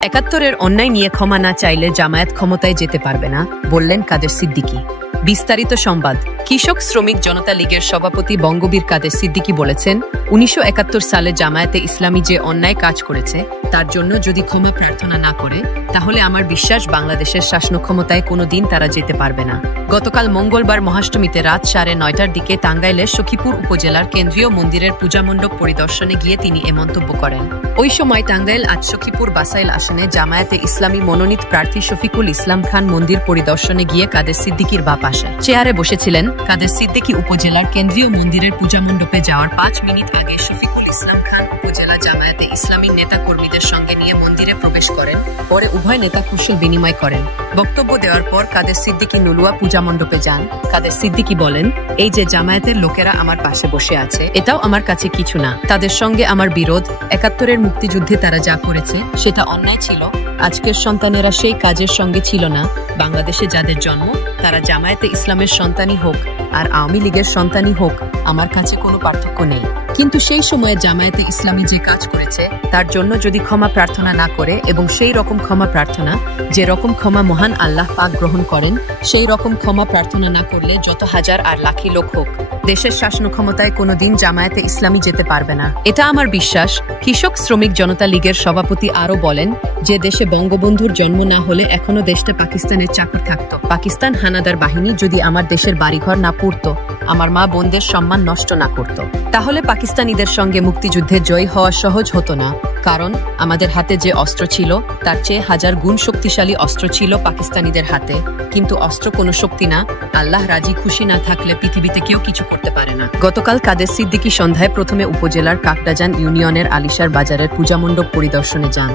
একাত্তরের অন্যায় নিয়ে ক্ষমা না চাইলে জামায়াত ক্ষমতায় যেতে পারবে না, বললেন কাদের সিদ্দিকী। বিস্তারিত সংবাদ। কৃষক শ্রমিক জনতা লীগের সভাপতি বঙ্গবীর কাদের সিদ্দিকী বলেছেন, ১৯৭১ সালে জামায়াতে ইসলামী যে অন্যায় কাজ করেছে তার জন্য যদি ক্ষমা প্রার্থনা না করে, তাহলে আমার বিশ্বাস বাংলাদেশের শাসন ক্ষমতায় কোনোদিন তারা যেতে পারবে না। গতকাল মঙ্গলবার মহাষ্টমীতে রাত 9:30টার দিকে টাঙ্গাইলের সখীপুর উপজেলার কেন্দ্রীয় মন্দিরের পূজামণ্ডপ পরিদর্শনে গিয়ে তিনি এ মন্তব্য করেন। ওই সময় টাঙ্গাইল আজ সখীপুর বাসাইল আসনে জামায়াতে ইসলামী মনোনীত প্রার্থী শফিকুল ইসলাম খান মন্দির পরিদর্শনে গিয়ে কাদের সিদ্দিকীর বাপ আসে চেয়ারে বসেছিলেন। কাদের সিদ্দিকী উপজেলার কেন্দ্রীয় মন্দিরের পূজামণ্ডপে যাওয়ার 5 মিনিট আগে শফিকুল ইসলাম খান উপজেলা জামায়াতে ইসলামী নেতা কর্মীদের সঙ্গে নিয়ে মন্দিরে প্রবেশ করেন। পরে উভয় নেতা কুশল বিনিময় করেন। বক্তব্য দেওয়ার পর কাদের সিদ্দিকী নুলুয়া পূজামণ্ডপে যান। কাদের সিদ্দিকী বলেন, এই যে জামায়াতের লোকেরা আমার পাশে বসে আছে, এটাও আমার কাছে কিছু না। তাদের সঙ্গে আমার বিরোধ। ৭১-এর মুক্তিযুদ্ধে তারা যা করেছে সেটা অন্যায় ছিল। আজকের সন্তানেরা সেই কাজের সঙ্গে ছিল না। বাংলাদেশে যাদের জন্ম তারা জামায়াতে ইসলামের সন্তানই হোক আর আওয়ামী লীগের সন্তানই হোক, আমার কাছে কোনো পার্থক্য নেই। কিন্তু সেই সময়ে জামায়াতে ইসলামী যে কাজ করেছে তার জন্য যদি ক্ষমা প্রার্থনা না করে, এবং সেই রকম ক্ষমা প্রার্থনা যে রকম ক্ষমা মহান আল্লাহ পাক গ্রহণ করেন, সেই রকম ক্ষমা প্রার্থনা না করলে যত হাজার আর লাখি লোক হোক, দেশের শাসন ক্ষমতায় কোনোদিন জামায়াতে ইসলামী যেতে পারবে না। এটা আমার বিশ্বাস। কৃষক শ্রমিক জনতা লীগের সভাপতি আরও বলেন, যে দেশে বঙ্গবন্ধুর জন্ম না হলে এখনো দেশটা পাকিস্তানের চাকর থাকতো। পাকিস্তান হানাদার বাহিনী যদি আমার দেশের বাড়িঘর না পুড়তো, আমার মা বোনদের সম্মান নষ্ট না করত, তাহলে পাকিস্তানিদের সঙ্গে মুক্তিযুদ্ধে জয় হওয়া সহজ হতো না। কারণ আমাদের হাতে যে অস্ত্র ছিল তার চেয়ে 1000 গুণ শক্তিশালী অস্ত্র ছিল পাকিস্তানিদের হাতে। কিন্তু অস্ত্র কোনো শক্তি না, আল্লাহ রাজি খুশি না থাকলে পৃথিবীতে কেউ কিছু করতে পারে না। গতকাল কাদের সিদ্দিকী সন্ধ্যায় প্রথমে উপজেলার কাকরাজান ইউনিয়নের আলিশার বাজারের পূজামণ্ডপ পরিদর্শনে যান।